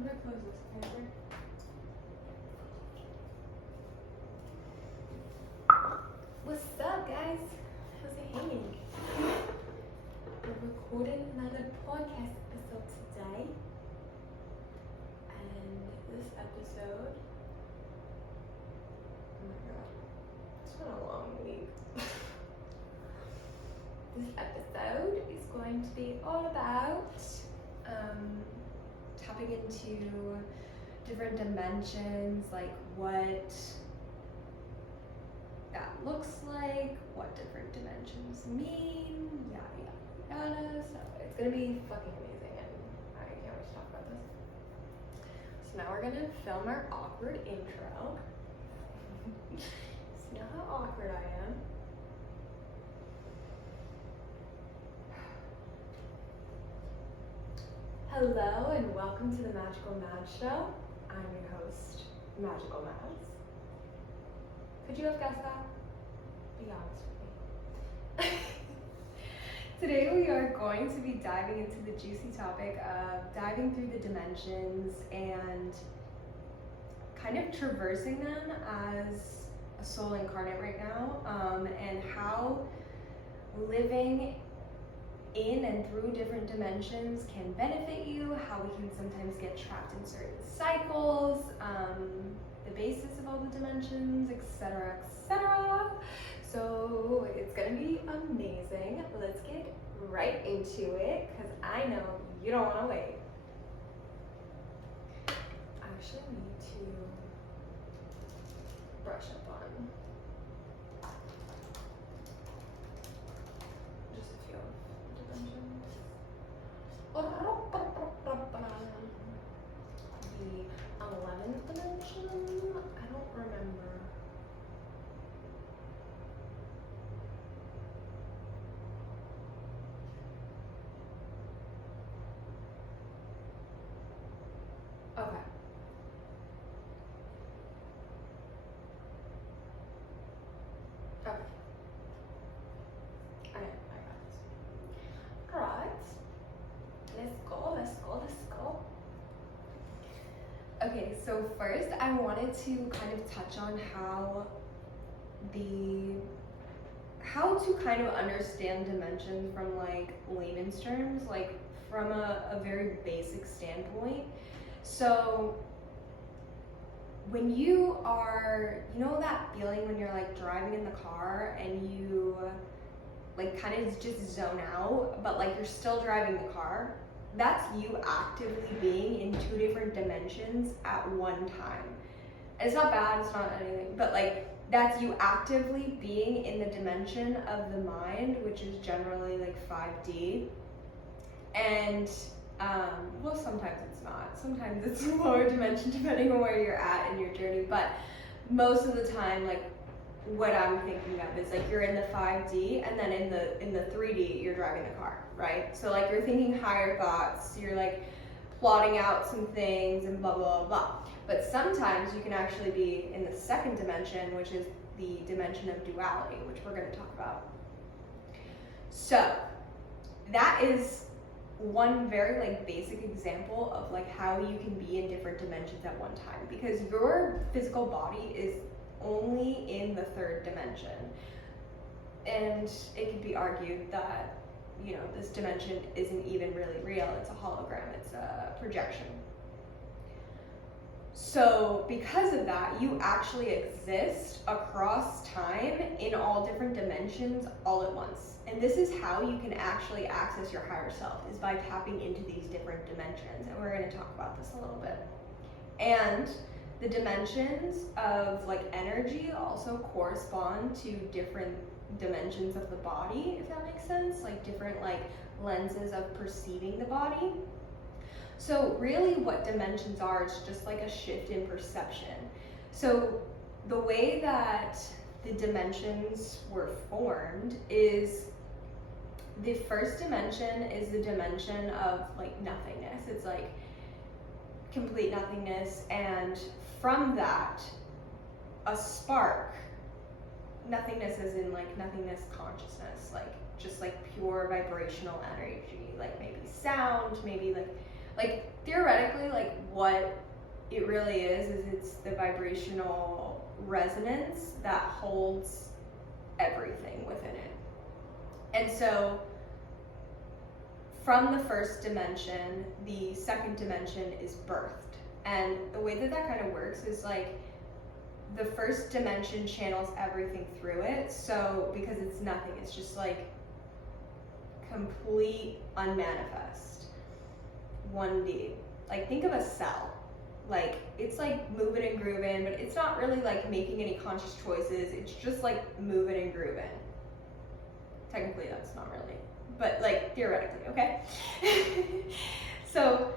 I'm gonna close this camera. What's up, guys? How's it hanging? We're recording another podcast episode today, and this episode, oh my god, it's been a long week. This episode is going to be all about tapping into different dimensions, like what that looks like, what different dimensions mean, yada yada yada. So it's gonna be fucking amazing, and I can't wait to talk about this. So now we're gonna film our awkward intro. So you know how awkward I am. Hello and welcome to the MagikalMads Show. I'm your host, MagikalMads. Could you have guessed that? Be honest with me. Today we are going to be diving into the juicy topic of diving through the dimensions and kind of traversing them as a soul incarnate right now, and how living in and through different dimensions can benefit you, how we can sometimes get trapped in certain cycles, the basis of all the dimensions, etc., etc. So it's gonna be amazing. Let's get right into it, because I know you don't want to wait. I actually need to brush up on just a few dimensions. The 11th dimension? I don't remember. Okay. Okay. I got it. Alright. Let's go, let's go, let's go. Okay, so first I wanted to kind of touch on how to kind of understand dimensions from like layman's terms, like from a very basic standpoint. So when you are, you know that feeling when you're like driving in the car and you like kind of just zone out, but like you're still driving the car? That's you actively being in two different dimensions at one time. And it's not bad, it's not anything, but like that's you actively being in the dimension of the mind, which is generally like 5D. And well, sometimes it's not. Sometimes it's a lower dimension depending on where you're at in your journey. But most of the time, like what I'm thinking of is like you're in the 5D, and then in the 3D you're driving the car, right? So like you're thinking higher thoughts, you're like plotting out some things and blah blah blah. But sometimes you can actually be in the second dimension, which is the dimension of duality, which we're going to talk about. So that is one very like basic example of like how you can be in different dimensions at one time, because your physical body is only in the third dimension, and it could be argued that, you know, this dimension isn't even really real. It's a hologram, it's a projection. So because of that, you actually exist across time in all different dimensions all at once. And this is how you can actually access your higher self, is by tapping into these different dimensions. And we're going to talk about this a little bit. And the dimensions of like energy also correspond to different dimensions of the body, if that makes sense, like different like lenses of perceiving the body. So really what dimensions are is just like a shift in perception. So the way that the dimensions were formed is, the first dimension is the dimension of like nothingness. It's like complete nothingness, and from that a spark, nothingness as in like nothingness consciousness, like just like pure vibrational energy, like maybe sound, maybe like Like theoretically, like what it really is it's the vibrational resonance that holds everything within it. And so from the first dimension, the second dimension is birthed. And the way that kind of works is like the first dimension channels everything through it. So because it's nothing, it's just like complete unmanifest 1D. Like think of a cell. Like it's like moving and grooving, but it's not really like making any conscious choices. It's just like moving and grooving. Technically that's not really, but like theoretically, okay? So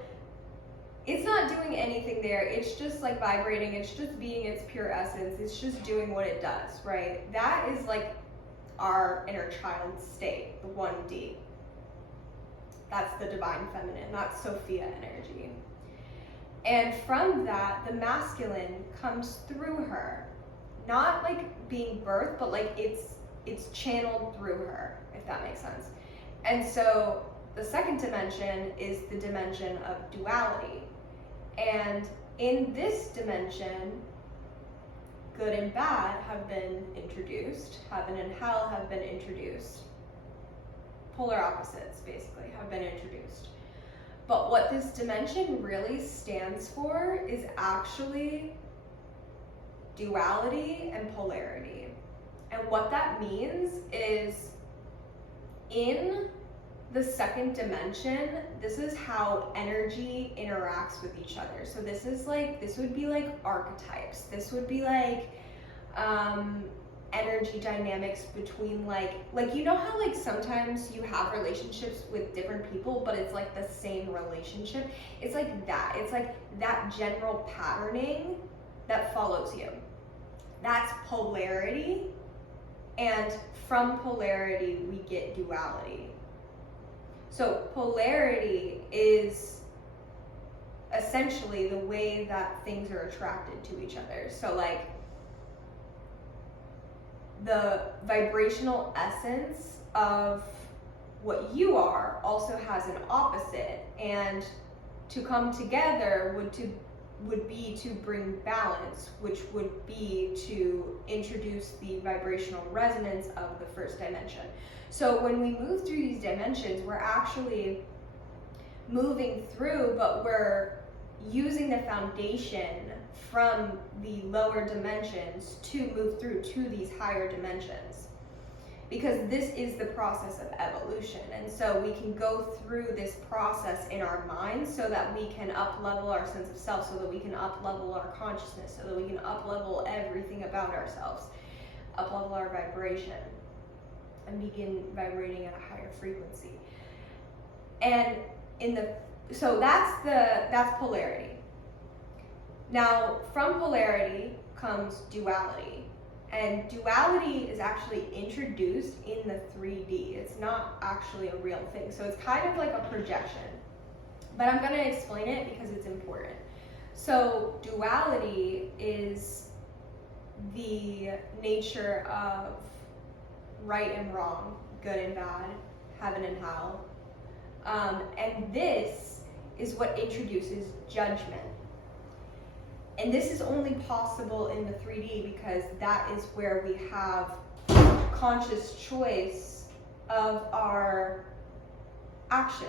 it's not doing anything there. It's just like vibrating. It's just being its pure essence. It's just doing what it does, right? That is like our inner child state, the 1D. That's the divine feminine. That's Sophia energy. And from that, the masculine comes through her. Not like being birthed, but like it's channeled through her, if that makes sense. And so the second dimension is the dimension of duality. And in this dimension, good and bad have been introduced. Heaven and hell have been introduced. Polar opposites, basically, have been introduced. But what this dimension really stands for is actually duality and polarity. And what that means is in the second dimension, this is how energy interacts with each other. So this would be like archetypes. This would be like energy dynamics between like you know how like sometimes you have relationships with different people, but it's like the same relationship. It's like that. It's like that general patterning that follows you. That's polarity. And from polarity, we get duality. So polarity is essentially the way that things are attracted to each other. So like the vibrational essence of what you are also has an opposite, and to come together would be to bring balance, which would be to introduce the vibrational resonance of the first dimension. So when we move through these dimensions, we're actually moving through, but we're using the foundation from the lower dimensions to move through to these higher dimensions. Because this is the process of evolution. And so we can go through this process in our minds so that we can up-level our sense of self, so that we can up-level our consciousness, so that we can up-level everything about ourselves, up-level our vibration, and begin vibrating at a higher frequency. And so that's polarity. Now, from polarity comes duality. And duality is actually introduced in the 3D. It's not actually a real thing. So it's kind of like a projection. But I'm going to explain it because it's important. So duality is the nature of right and wrong, good and bad, heaven and hell. And this is what introduces judgment. And this is only possible in the 3D because that is where we have conscious choice of our action.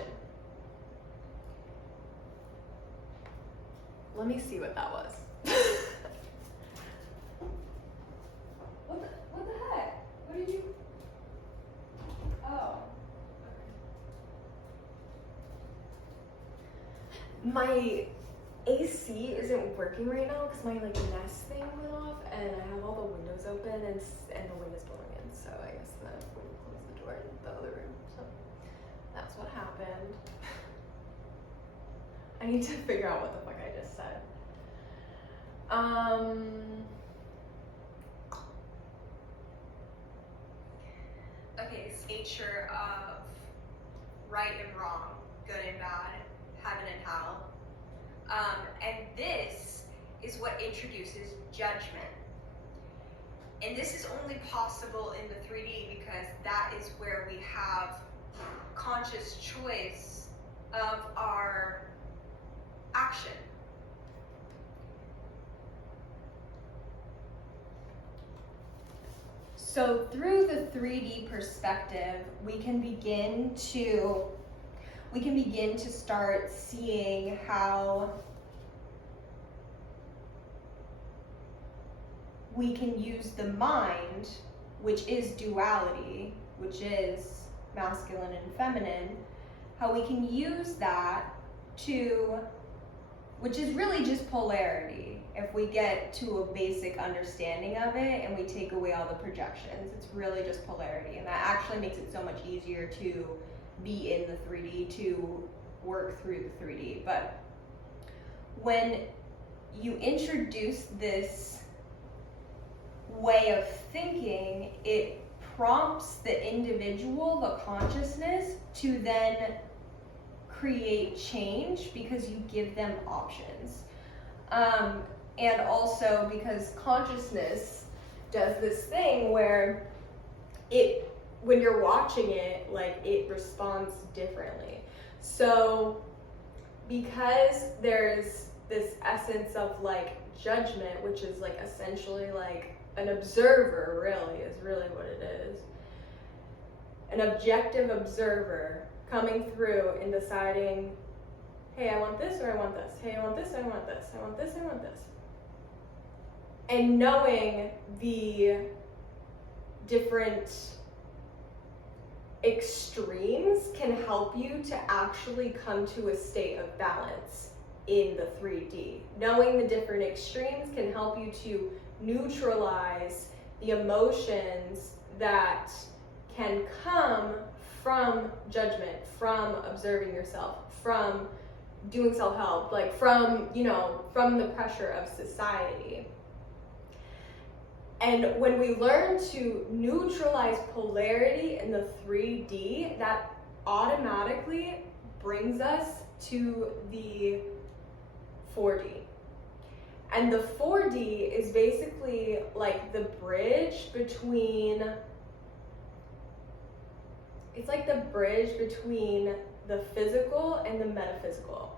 Let me see what that was. What the heck? What did you? Oh. Okay. My AC isn't working right now because my like Nest thing went off, and I have all the windows open and the wind is blowing in. So I guess that we close the door in the other room. So that's what happened. I need to figure out what the fuck I just said. Okay, it's nature of right and wrong, good and bad, heaven and hell. And this is what introduces judgment. And this is only possible in the 3D because that is where we have conscious choice of our So through the 3D perspective, we can begin to start seeing how we can use the mind, which is duality, which is masculine and feminine, how we can use that to, which is really just polarity. If we get to a basic understanding of it and we take away all the projections, it's really just polarity. And that actually makes it so much easier to be in the 3D, to work through the 3D. But when you introduce this way of thinking, it prompts the individual, the consciousness, to then create change because you give them options. And also because consciousness does this thing where when you're watching it, like, it responds differently. So because there's this essence of like judgment, which is like essentially like an observer, really, is really what it is. An objective observer coming through and deciding, hey, I want this or I want this. Hey, I want this, I want this. I want this, I want this. And knowing the different extremes can help you to actually come to a state of balance in the 3D. Knowing the different extremes can help you to neutralize the emotions that can come from judgment, from observing yourself, from doing self-help, like from the pressure of society. And when we learn to neutralize polarity in the 3D, that automatically brings us to the 4D. And the 4D is basically like the bridge between, it's like the bridge between the physical and the metaphysical.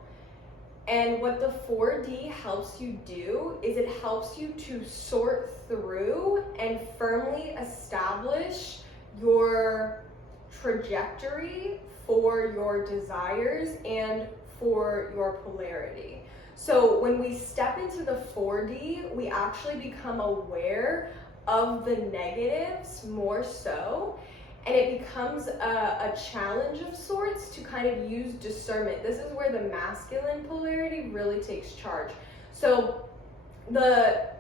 And what the 4D helps you do is it helps you to sort through and firmly establish your trajectory for your desires and for your polarity. So when we step into the 4D, we actually become aware of the negatives more so, and it becomes a challenge of sorts to kind of use discernment. This is where the masculine polarity really takes charge. So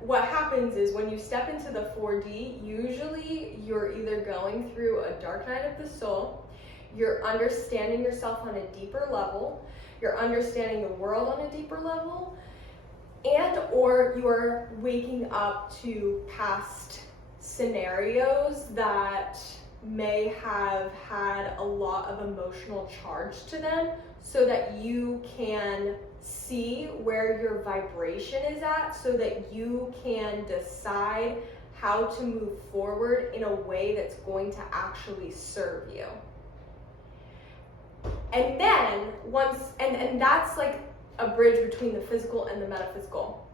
what happens is when you step into the 4D, usually you're either going through a dark night of the soul, you're understanding yourself on a deeper level, you're understanding the world on a deeper level, and or you're waking up to past scenarios that may have had a lot of emotional charge to them, so that you can see where your vibration is at, so that you can decide how to move forward in a way that's going to actually serve you. And then and that's like a bridge between the physical and the metaphysical.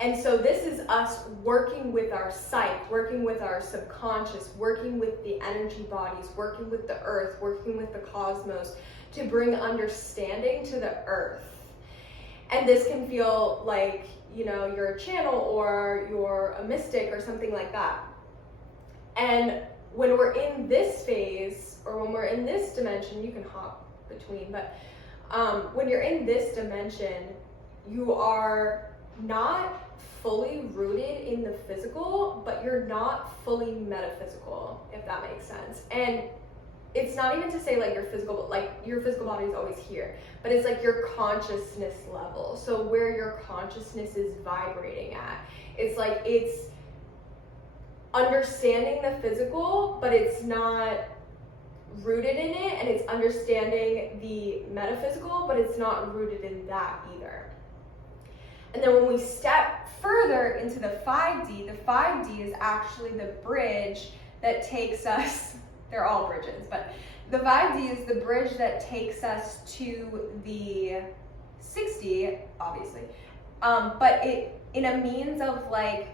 And so this is us working with our psyche, working with our subconscious, working with the energy bodies, working with the earth, working with the cosmos to bring understanding to the earth. And this can feel like, you're a channel or you're a mystic or something like that. And when we're in this phase, or when we're in this dimension, you can hop between, but when you're in this dimension, you are not fully rooted in the physical, but you're not fully metaphysical, if that makes sense. And it's not even to say like your physical body is always here, but it's like your consciousness level. So where your consciousness is vibrating at. It's like it's understanding the physical, but it's not rooted in it, and it's understanding the metaphysical, but it's not rooted in that either. And then when we step further into the 5D is actually the bridge that takes us, they're all bridges, but the 5D is the bridge that takes us to the 6D, obviously, but it in a means of like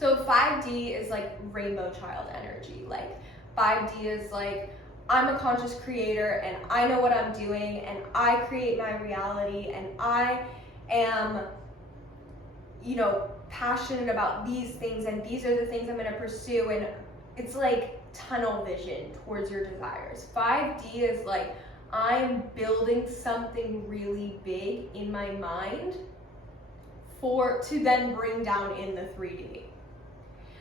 So 5D is like rainbow child energy. Like 5D is like, I'm a conscious creator and I know what I'm doing and I create my reality and I am, you know, passionate about these things and these are the things I'm going to pursue, and it's like tunnel vision towards your desires. 5D is like, I'm building something really big in my mind to then bring down in the 3D.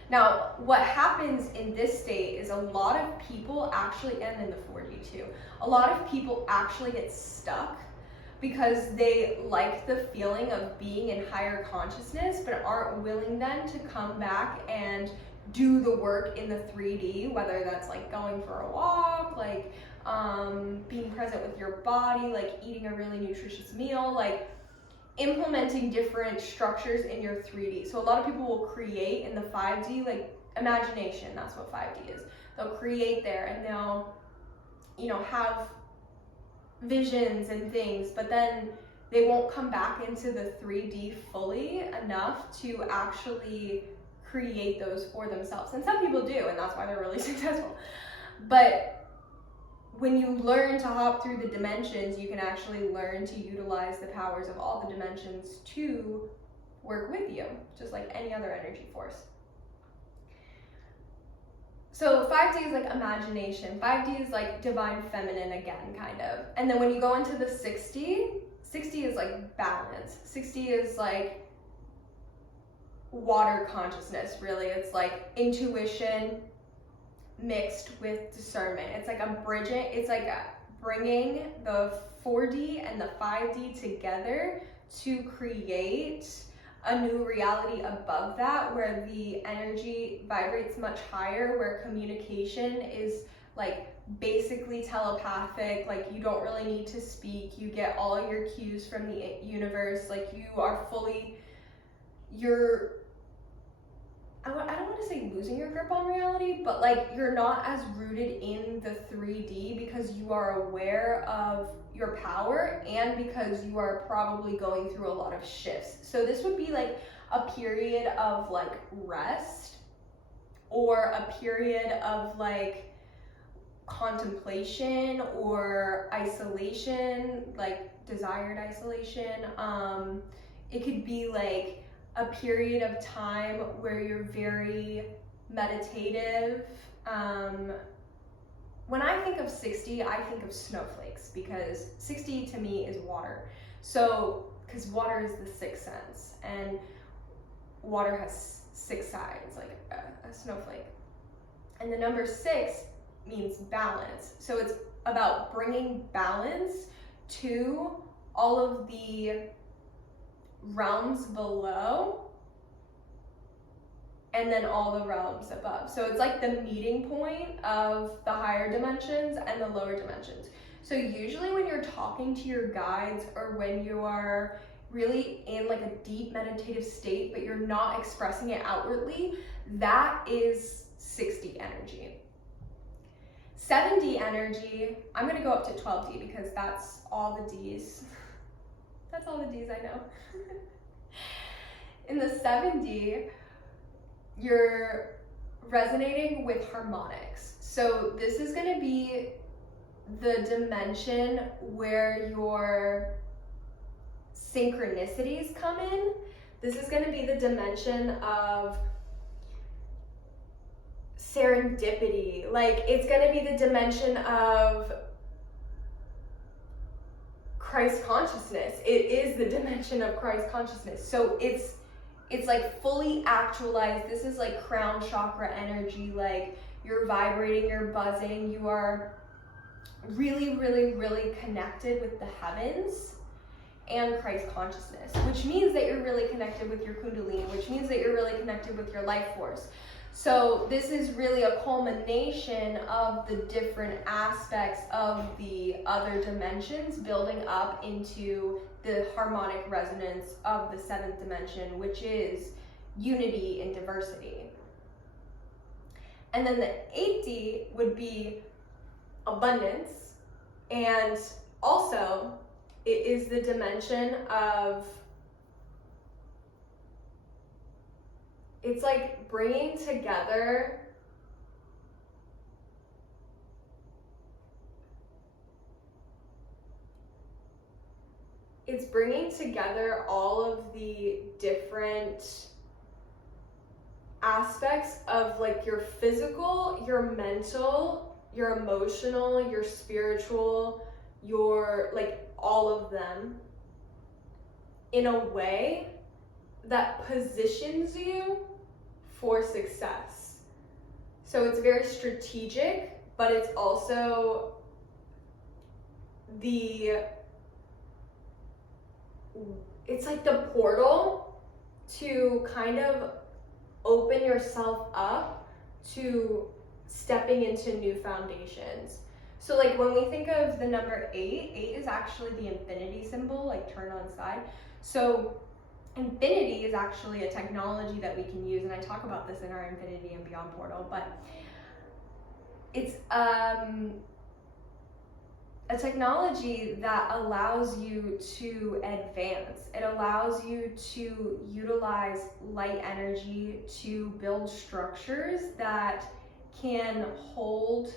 Now, what happens in this state is a lot of people actually, and in the 4D too, a lot of people actually get stuck because they like the feeling of being in higher consciousness, but aren't willing then to come back and do the work in the 3D, whether that's like going for a walk, like being present with your body, like eating a really nutritious meal, like implementing different structures in your 3D. So a lot of people will create in the 5D, like imagination, that's what 5D is. They'll create there and they'll, you know, have visions and things, but then they won't come back into the 3D fully enough to actually create those for themselves. And some people do, and that's why they're really successful. But when you learn to hop through the dimensions, you can actually learn to utilize the powers of all the dimensions to work with you, just like any other energy force. So 5D is like imagination. 5D is like divine feminine again, kind of. And then when you go into the 60 is like balance. 60 is like water consciousness, really. It's like intuition mixed with discernment. It's like bringing the 4D and the 5D together to create a new reality above that, where the energy vibrates much higher, where communication is like basically telepathic, like you don't really need to speak, you get all your cues from the universe, like you are fully, I don't want to say losing your grip on reality, but like you're not as rooted in the 3D because you are aware of your power and because you are probably going through a lot of shifts. So this would be like a period of like rest or a period of like contemplation or isolation, like desired isolation. It could be like a period of time where you're very meditative. When I think of 60, I think of snowflakes, because 60 to me is water. So, because water is the sixth sense, and water has 6 sides, like a snowflake. And the number 6 means balance. So it's about bringing balance to all of the realms below and then all the realms above. So it's like the meeting point of the higher dimensions and the lower dimensions. So usually when you're talking to your guides, or when you are really in like a deep meditative state but you're not expressing it outwardly, that is 60 energy. 7D energy, I'm going to go up to 12D because that's all the Ds. That's all the Ds I know. In the 7D, you're resonating with harmonics. So this is going to be the dimension where your synchronicities come in. This is going to be the dimension of serendipity. Like, it's going to be the dimension of Christ consciousness. It is the dimension of Christ consciousness. So it's like fully actualized. This is like crown chakra energy. Like, you're vibrating, you're buzzing, you are really, really, really connected with the heavens and Christ consciousness, which means that you're really connected with your kundalini, which means that you're really connected with your life force. So this is really a culmination of the different aspects of the other dimensions building up into the harmonic resonance of the 7th dimension, which is unity and diversity. And then the 8D would be abundance, and also it is the dimension of it's like bringing together all of the different aspects of like your physical, your mental, your emotional, your spiritual, your like all of them in a way that positions you for success. So it's very strategic, but it's also it's like the portal to kind of open yourself up to stepping into new foundations. So like when we think of the number 8, 8 is actually the infinity symbol, like turn on side. So infinity is actually a technology that we can use, and I talk about this in our Infinity and Beyond portal, but it's a technology that allows you to advance. It allows you to utilize light energy to build structures that can hold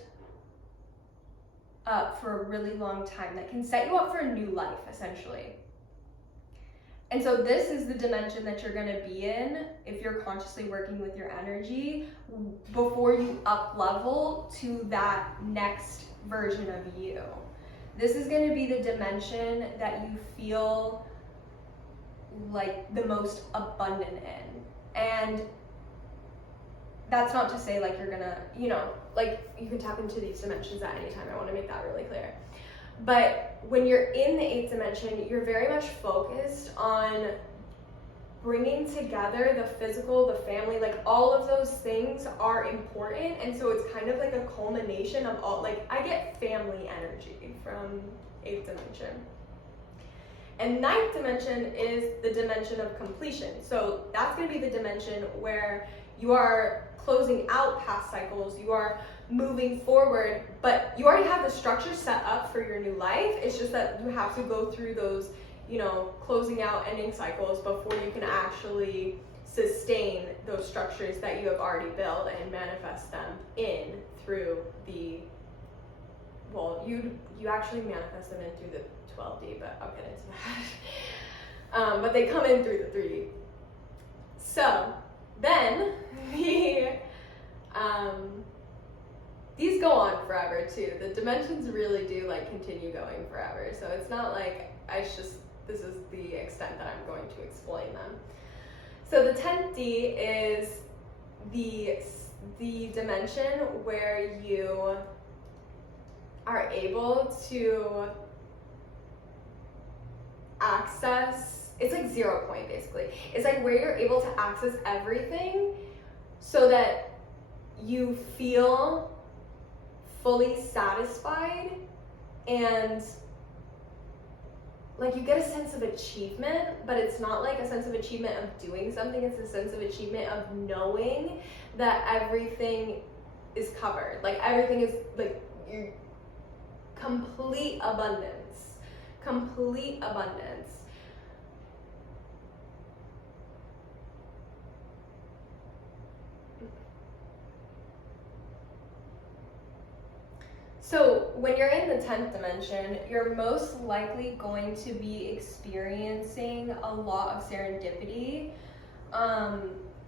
up for a really long time, that can set you up for a new life, essentially. And so this is the dimension that you're gonna be in if you're consciously working with your energy before you up level to that next version of you. This is gonna be the dimension that you feel like the most abundant in. And that's not to say like you're gonna, you know, like you can tap into these dimensions at any time. I wanna make that really clear. But when you're in the 8th dimension, you're very much focused on bringing together the physical, the family, like all of those things are important. And so it's kind of like a culmination of all, like I get family energy from 8th dimension. And 9th dimension is the dimension of completion. So that's gonna be the dimension where you are closing out past cycles, you are moving forward, but you already have the structure set up for your new life. It's just that you have to go through those, you know, closing out, ending cycles before you can actually sustain those structures that you have already built and manifest them in through the, well, you actually manifest them in through the 12D, but I'll get into that. But they come in through the 3D. So then these go on forever too. The dimensions really do like continue going forever. So it's not like this is the extent that I'm going to explain them. So the 10th D is the dimension where you are able to access, it's like 0 point basically. It's like where you're able to access everything so that you feel fully satisfied and like you get a sense of achievement, but it's not like a sense of achievement of doing something, it's a sense of achievement of knowing that everything is covered. Like everything is like you complete abundance. Complete abundance. So when you're in the 10th dimension, you're most likely going to be experiencing a lot of serendipity.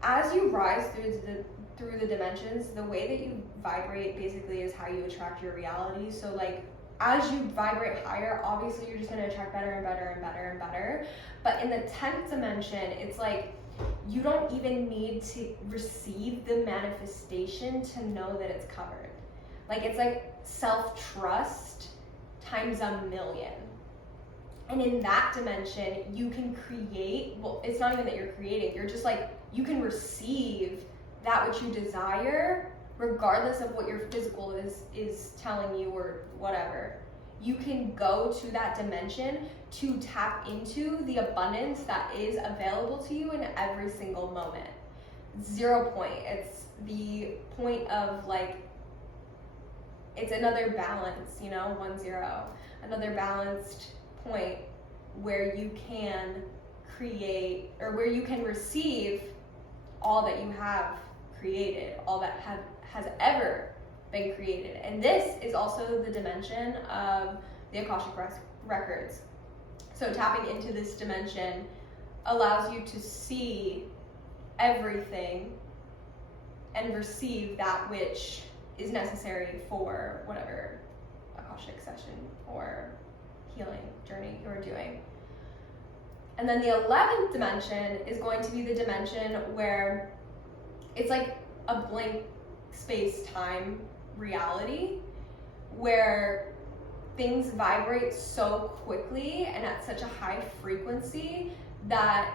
As you rise through the dimensions, the way that you vibrate basically is how you attract your reality. So like as you vibrate higher, obviously you're just going to attract better and better and better and better. But in the 10th dimension, it's like you don't even need to receive the manifestation to know that it's covered. Like it's like self-trust times a million. And in that dimension, you can create, well, it's not even that you're creating, you're just like, you can receive that which you desire, regardless of what your physical is telling you or whatever. You can go to that dimension to tap into the abundance that is available to you in every single moment. 0 point. It's the point of like, it's another balance, you know, 1 0, another balanced point where you can create or where you can receive all that you have created, all that has ever been created. And this is also the dimension of the Akashic records. So tapping into this dimension allows you to see everything and receive that which is necessary for whatever Akashic session or healing journey you're doing. And then the 11th dimension is going to be the dimension where it's like a blank space-time reality, where things vibrate so quickly and at such a high frequency that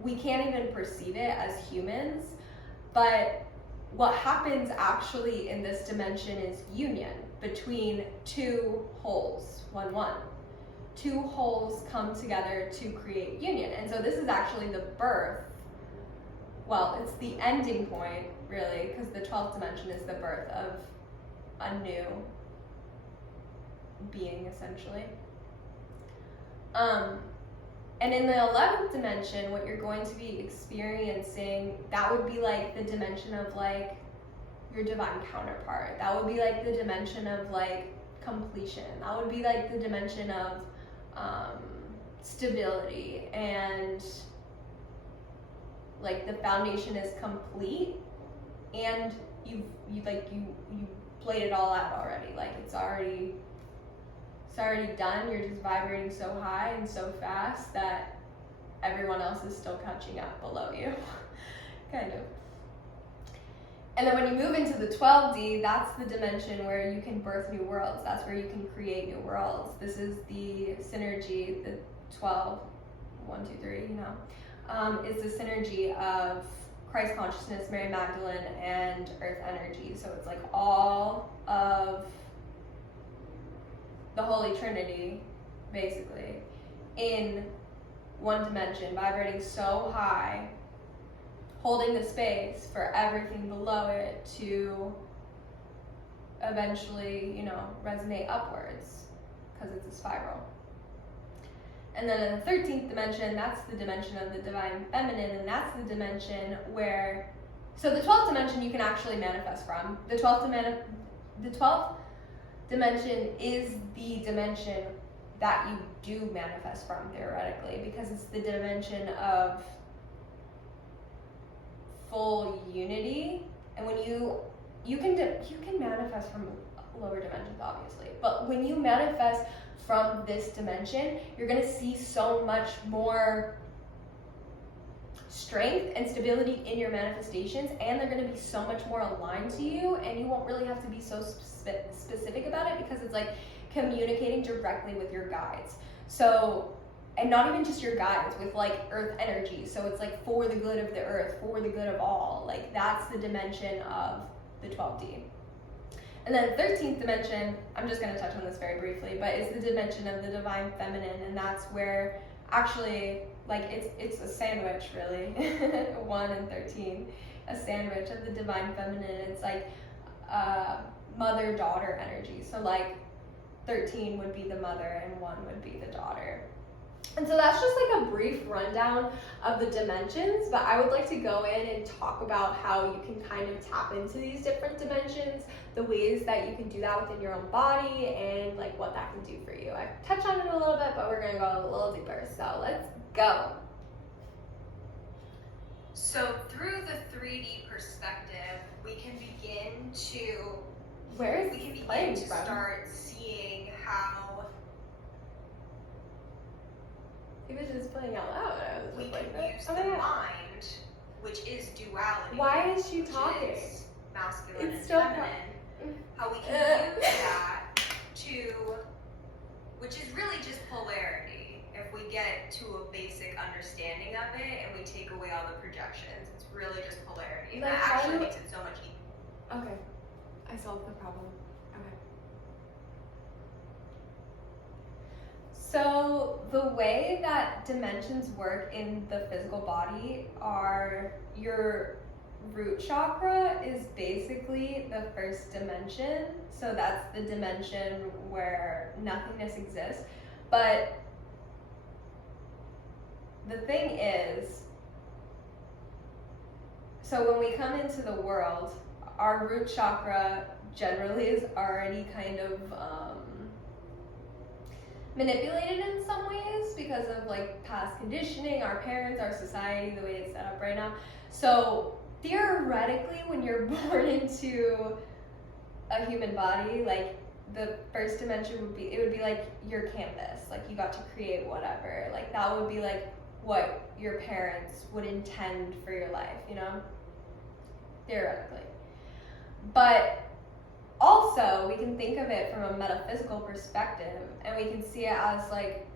we can't even perceive it as humans. But what happens actually in this dimension is union between two wholes, one. Two wholes come together to create union. And so this is actually the birth. Well, it's the ending point, really, because the 12th dimension is the birth of a new being, essentially. And in the 11th dimension, what you're going to be experiencing, that would be like the dimension of like your divine counterpart. That would be like the dimension of like completion. That would be like the dimension of stability, and like the foundation is complete, and you played it all out already. Like it's already done. You're just vibrating so high and so fast that everyone else is still catching up below you. Kind of. And then when you move into the 12D, that's the dimension where you can birth new worlds. That's where you can create new worlds. This is the synergy, the 12, 1, 2, 3, you know, is the synergy of Christ consciousness, Mary Magdalene, and earth energy. So it's like all of the Holy Trinity, basically, in one dimension, vibrating so high, holding the space for everything below it to eventually, you know, resonate upwards, because it's a spiral. And then in the 13th dimension, that's the dimension of the divine feminine, and that's the dimension where, so the 12th dimension you can actually manifest from. The 12th dimension is the dimension that you do manifest from, theoretically, because it's the dimension of full unity. And when you can manifest from lower dimensions, obviously, but when you manifest from this dimension, you're going to see so much more strength and stability in your manifestations, and they're going to be so much more aligned to you, and you won't really have to be so specific about it, because it's like communicating directly with your guides. So, and not even just your guides, with like earth energy. So it's like for the good of the earth, for the good of all. Like that's the dimension of the 12D. And then the 13th dimension, I'm just going to touch on this very briefly, but it's the dimension of the divine feminine, and that's where actually, like, it's a sandwich, really. 1 and 13, a sandwich of the divine feminine. It's like mother-daughter energy. So like 13 would be the mother and 1 would be the daughter. And so that's just like a brief rundown of the dimensions, but I would like to go in and talk about how you can kind of tap into these different dimensions, the ways that you can do that within your own body, and like what that can do for you. I touched on it a little bit, but we're gonna go a little deeper, so let's go. So through the 3D perspective, we can begin to start seeing how he was just playing out loud. We can use the mind, which is duality. Why is she talking? Which is masculine It's and feminine. How we can use that to, which is really just polarity. If we get to a basic understanding of it and we take away all the projections, it's really just polarity. Like, that actually makes it so much easier. Okay, I solved the problem. Okay. So the way that dimensions work in the physical body are, your root chakra is basically the first dimension. So that's the dimension where nothingness exists. But the thing is, So when we come into the world, our root chakra generally is already kind of manipulated in some ways because of like past conditioning, our parents, our society, the way it's set up right now. So theoretically, when you're born into a human body, like the first dimension would be like your canvas, like you got to create whatever, like that would be like what your parents would intend for your life, you know, theoretically. But also, we can think of it from a metaphysical perspective, and we can see it as like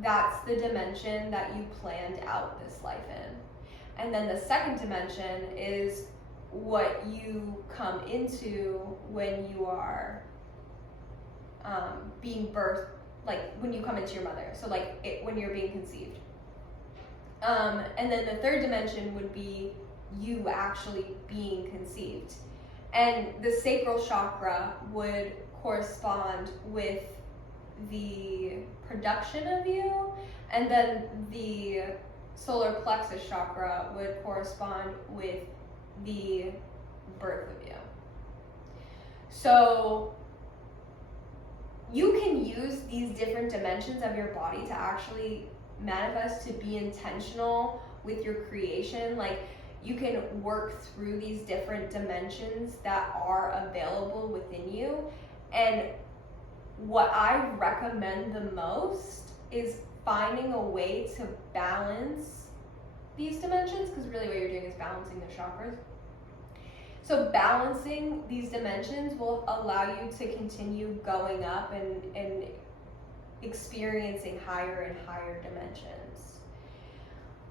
that's the dimension that you planned out this life in. And then the second dimension is what you come into when you are being birthed, like when you come into your mother. So like when you're being conceived. And then the third dimension would be you actually being conceived. And the sacral chakra would correspond with the production of you, and then the solar plexus chakra would correspond with the birth of you. So you can use these different dimensions of your body to actually manifest, to be intentional with your creation. Like, you can work through these different dimensions that are available within you. And what I recommend the most is finding a way to balance these dimensions, because really what you're doing is balancing the chakras. So balancing these dimensions will allow you to continue going up and experiencing higher and higher dimensions.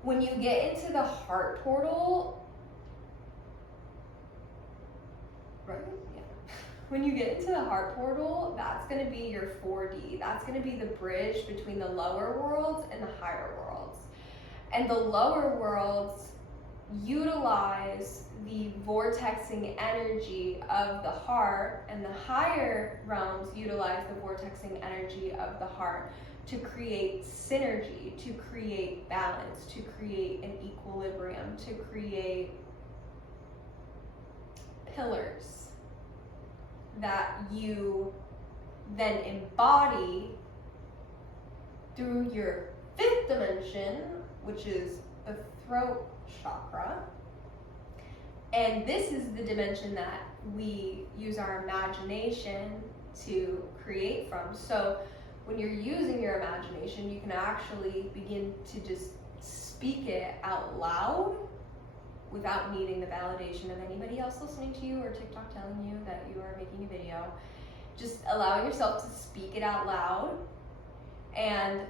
When you get into the heart portal, right? Yeah. When you get into the heart portal, that's going to be your 4D. That's going to be the bridge between the lower worlds and the higher worlds. And the lower worlds utilize the vortexing energy of the heart, and the higher realms utilize the vortexing energy of the heart to create synergy, to create balance, to create an equilibrium, to create pillars that you then embody through your fifth dimension, which is the throat chakra. And this is the dimension that we use our imagination to create from. So when you're using your imagination, you can actually begin to just speak it out loud without needing the validation of anybody else listening to you or TikTok telling you that you are making a video. Just allowing yourself to speak it out loud. And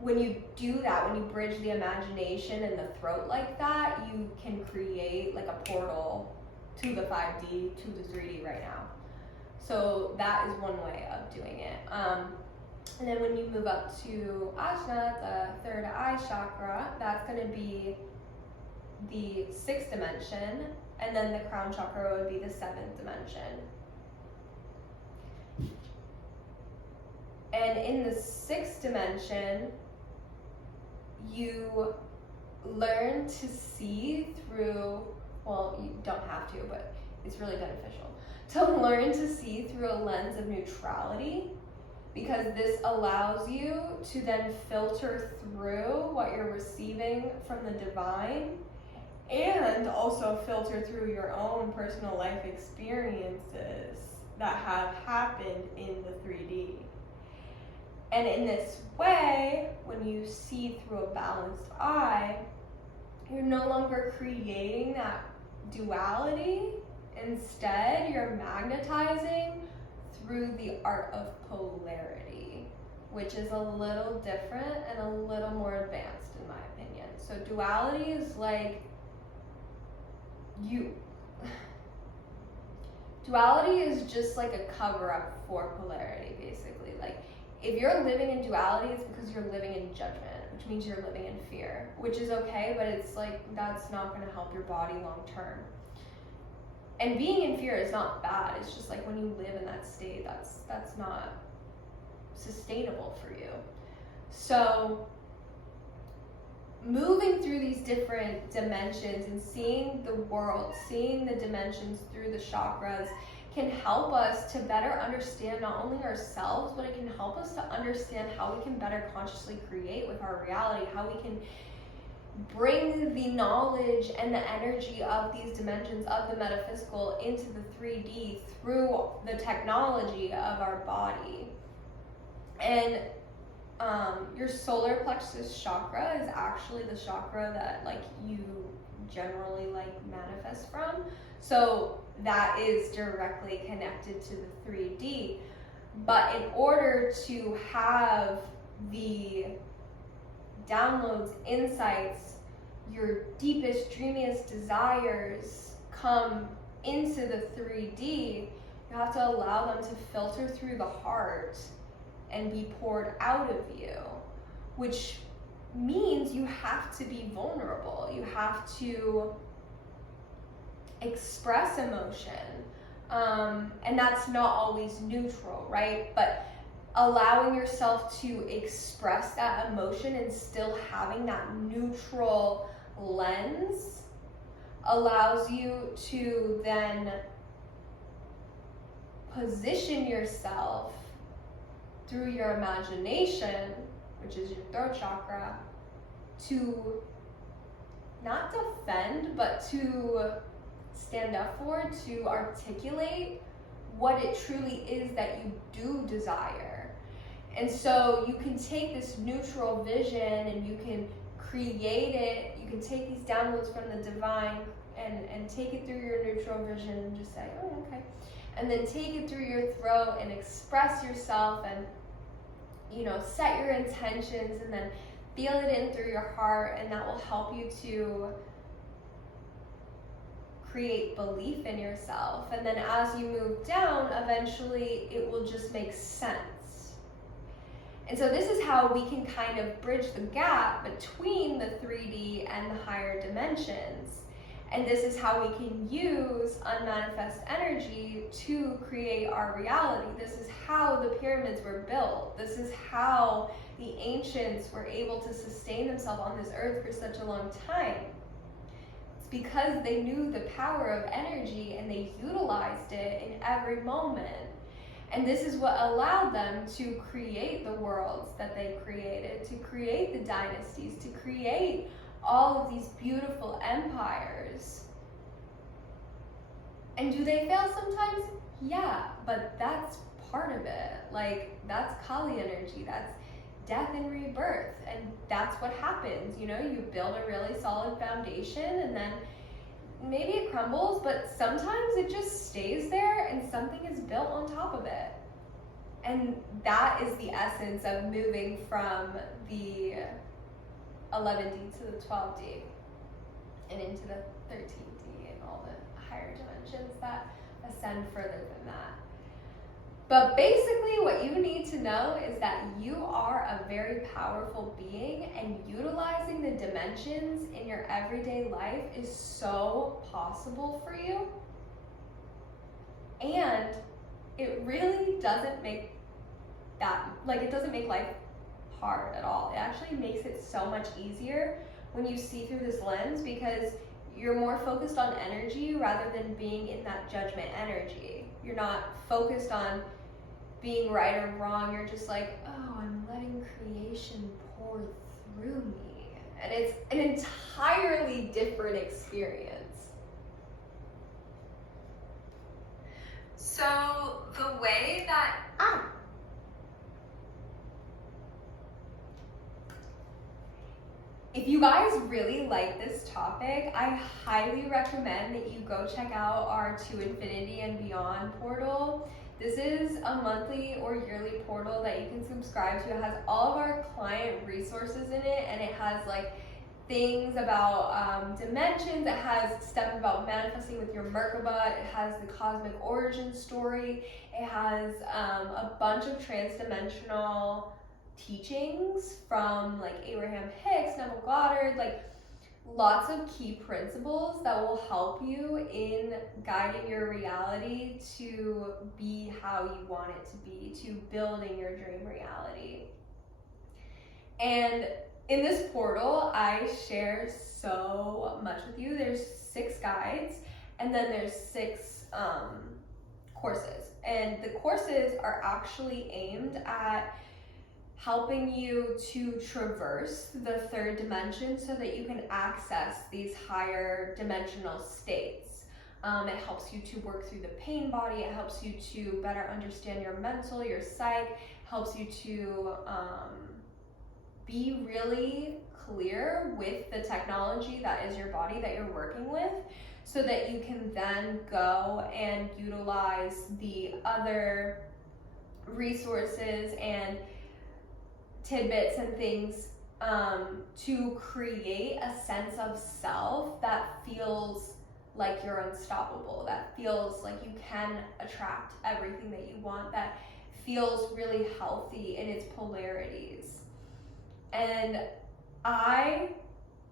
when you do that, when you bridge the imagination and the throat like that, you can create like a portal to the 5D, to the 3D right now. So that is one way of doing it. And then when you move up to Ajna, the third eye chakra, that's going to be the 6th dimension, and then the crown chakra would be the 7th dimension. And in the 6th dimension, you learn to see through, well, you don't have to, but it's really beneficial to learn to see through a lens of neutrality, because this allows you to then filter through what you're receiving from the divine, and also filter through your own personal life experiences that have happened in the 3D. And in this way, when you see through a balanced eye, you're no longer creating that duality. Instead, you're magnetizing through the art of polarity, which is a little different and a little more advanced in my opinion. So duality is like duality is just like a cover-up for polarity, basically. Like, if you're living in duality, it's because you're living in judgment, which means you're living in fear, which is okay, but it's like, that's not going to help your body long term. And being in fear is not bad. It's just like when you live in that state, that's not sustainable for you. So moving through these different dimensions and seeing the world, seeing the dimensions through the chakras can help us to better understand not only ourselves, but it can help us to understand how we can better consciously create with our reality, how we can bring the knowledge and the energy of these dimensions of the metaphysical into the 3D through the technology of our body. And your solar plexus chakra is actually the chakra that like you generally like manifest from. So that is directly connected to the 3D. But in order to have the downloads, insights, your deepest, dreamiest desires come into the 3D, you have to allow them to filter through the heart and be poured out of you, which means you have to be vulnerable. You have to express emotion. And that's not always neutral, right? But allowing yourself to express that emotion and still having that neutral lens allows you to then position yourself through your imagination, which is your throat chakra, to not defend, but to stand up for, to articulate what it truly is that you do desire. And so you can take this neutral vision and you can create it, you can take these downloads from the divine and take it through your neutral vision and just say, oh, okay. And then take it through your throat and express yourself and, you know, set your intentions and then feel it in through your heart, and that will help you to create belief in yourself. And then as you move down, eventually it will just make sense. And so this is how we can kind of bridge the gap between the 3D and the higher dimensions. And this is how we can use unmanifest energy to create our reality. This is how the pyramids were built. This is how the ancients were able to sustain themselves on this earth for such a long time. It's because they knew the power of energy and they utilized it in every moment. And this is what allowed them to create the worlds that they created, to create the dynasties, to create all of these beautiful empires. And do they fail sometimes? Yeah, but that's part of it. Like, that's Kali energy, that's death and rebirth, and that's what happens. You know, you build a really solid foundation and then maybe it crumbles, but sometimes it just stays there and something is built on top of it. And that is the essence of moving from the 11D to the 12D and into the 13D and all the higher dimensions that ascend further than that. But basically what you need to know is that you are a very powerful being, and utilizing the dimensions in your everyday life is so possible for you. And it really doesn't make it doesn't make life hard at all. It actually makes it so much easier when you see through this lens, because you're more focused on energy rather than being in that judgment energy. You're not focused on being right or wrong. You're just like, oh, I'm letting creation pour through me. And it's an entirely different experience. So the way that if you guys really like this topic, I highly recommend that you go check out our To Infinity and Beyond portal. This is a monthly or yearly portal that you can subscribe to. It has all of our client resources in it, and it has like things about dimensions. It has stuff about manifesting with your Merkaba. It has the cosmic origin story. It has a bunch of trans-dimensional teachings from like Abraham Hicks, Neville Goddard, like lots of key principles that will help you in guiding your reality to be how you want it to be, to building your dream reality. And in this portal, I share so much with you. There's 6 guides, and then there's 6 courses. And the courses are actually aimed at helping you to traverse the 3rd dimension so that you can access these higher dimensional states. It helps you to work through the pain body. It helps you to better understand your mental, your psyche. Helps you to be really clear with the technology that is your body that you're working with, so that you can then go and utilize the other resources and tidbits and things to create a sense of self that feels like you're unstoppable, that feels like you can attract everything that you want, that feels really healthy in its polarities. And I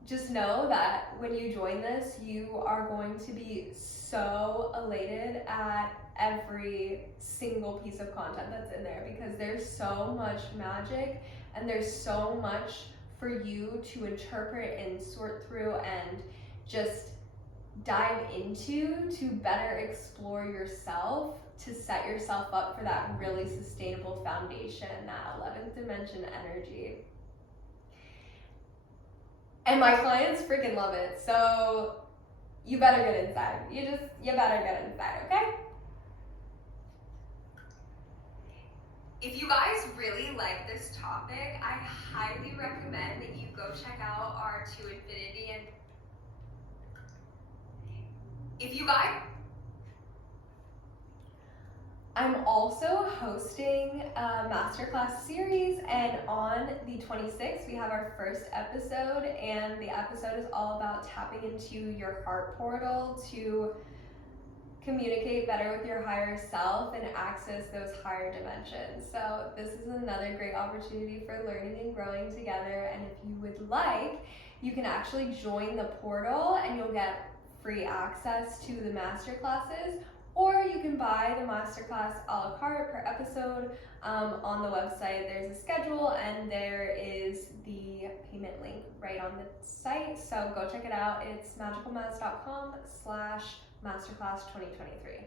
just know that when you join this, you are going to be so elated at every single piece of content that's in there, because there's so much magic and there's so much for you to interpret and sort through and just dive into to better explore yourself, to set yourself up for that really sustainable foundation, that 11th dimension energy. And my clients freaking love it, so you better get inside. You better get inside, okay? If you guys really like this topic, I highly recommend that you go check out our To Infinity and if you guys... I'm also hosting a masterclass series, and on the 26th we have our first episode, and the episode is all about tapping into your heart portal to communicate better with your higher self and access those higher dimensions. So this is another great opportunity for learning and growing together, and if you would like, you can actually join the portal and you'll get free access to the masterclasses, or you can buy the masterclass a la carte per episode. On the website there's a schedule and there is the payment link right on the site, so go check it out. It's magicalmads.com/masterclass 2023.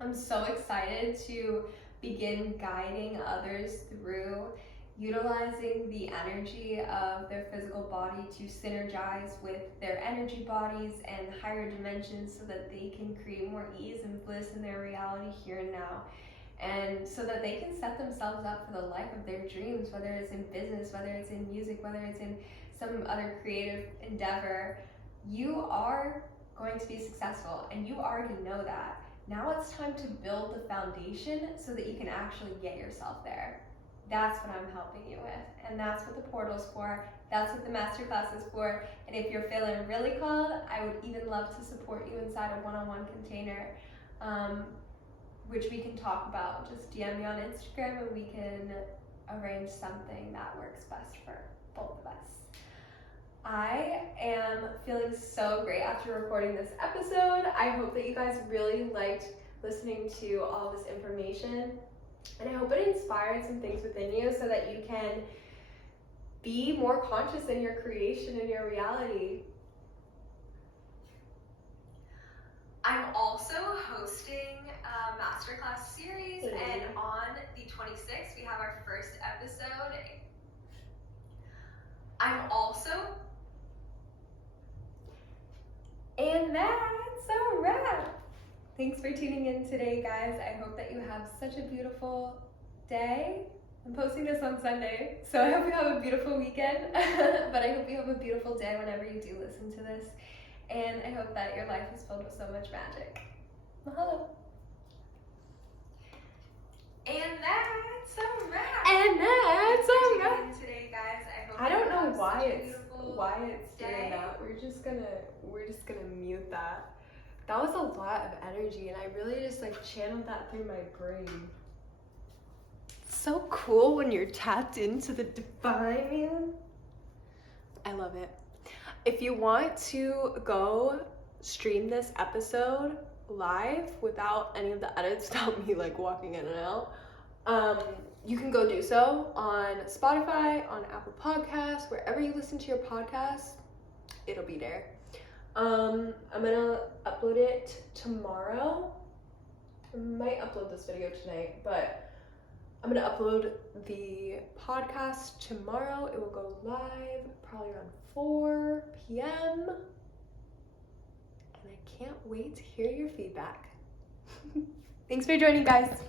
I'm so excited to begin guiding others through utilizing the energy of their physical body to synergize with their energy bodies and higher dimensions, so that they can create more ease and bliss in their reality here and now, and so that they can set themselves up for the life of their dreams, whether it's in business, whether it's in music, whether it's in some other creative endeavor. You are going to be successful, and you already know that. Now it's time to build the foundation so that you can actually get yourself there. That's what I'm helping you with, and that's what the portal's for. That's what the masterclass is for. And if you're feeling really called, I would even love to support you inside a one-on-one container, which we can talk about. Just DM me on Instagram and we can arrange something that works best for both of us. I am feeling so great after recording this episode. I hope that you guys really liked listening to all this information. And I hope it inspired some things within you so that you can be more conscious in your creation and your reality. I'm also hosting a masterclass series, and on the 26th we have our first episode. And that's a wrap. Thanks for tuning in today, guys. I hope that you have such a beautiful day. I'm posting this on Sunday, so I hope you have a beautiful weekend, but I hope you have a beautiful day whenever you do listen to this, and I hope that your life is filled with so much magic. Mahalo. And that's a wrap. And that's a wrap. Today, guys. I don't know why it's doing that. We're just gonna mute that. That was a lot of energy, and I really just channeled that through my brain. So cool when you're tapped into the divine, man. I love it. If you want to go stream this episode live without any of the edits, without me walking in and out, you can go do so on Spotify, on Apple Podcasts, wherever you listen to your podcast, it'll be there. I'm gonna upload it tomorrow. I might upload this video tonight, but I'm gonna upload the podcast tomorrow. It will go live probably around 4 p.m. And I can't wait to hear your feedback. Thanks for joining, guys.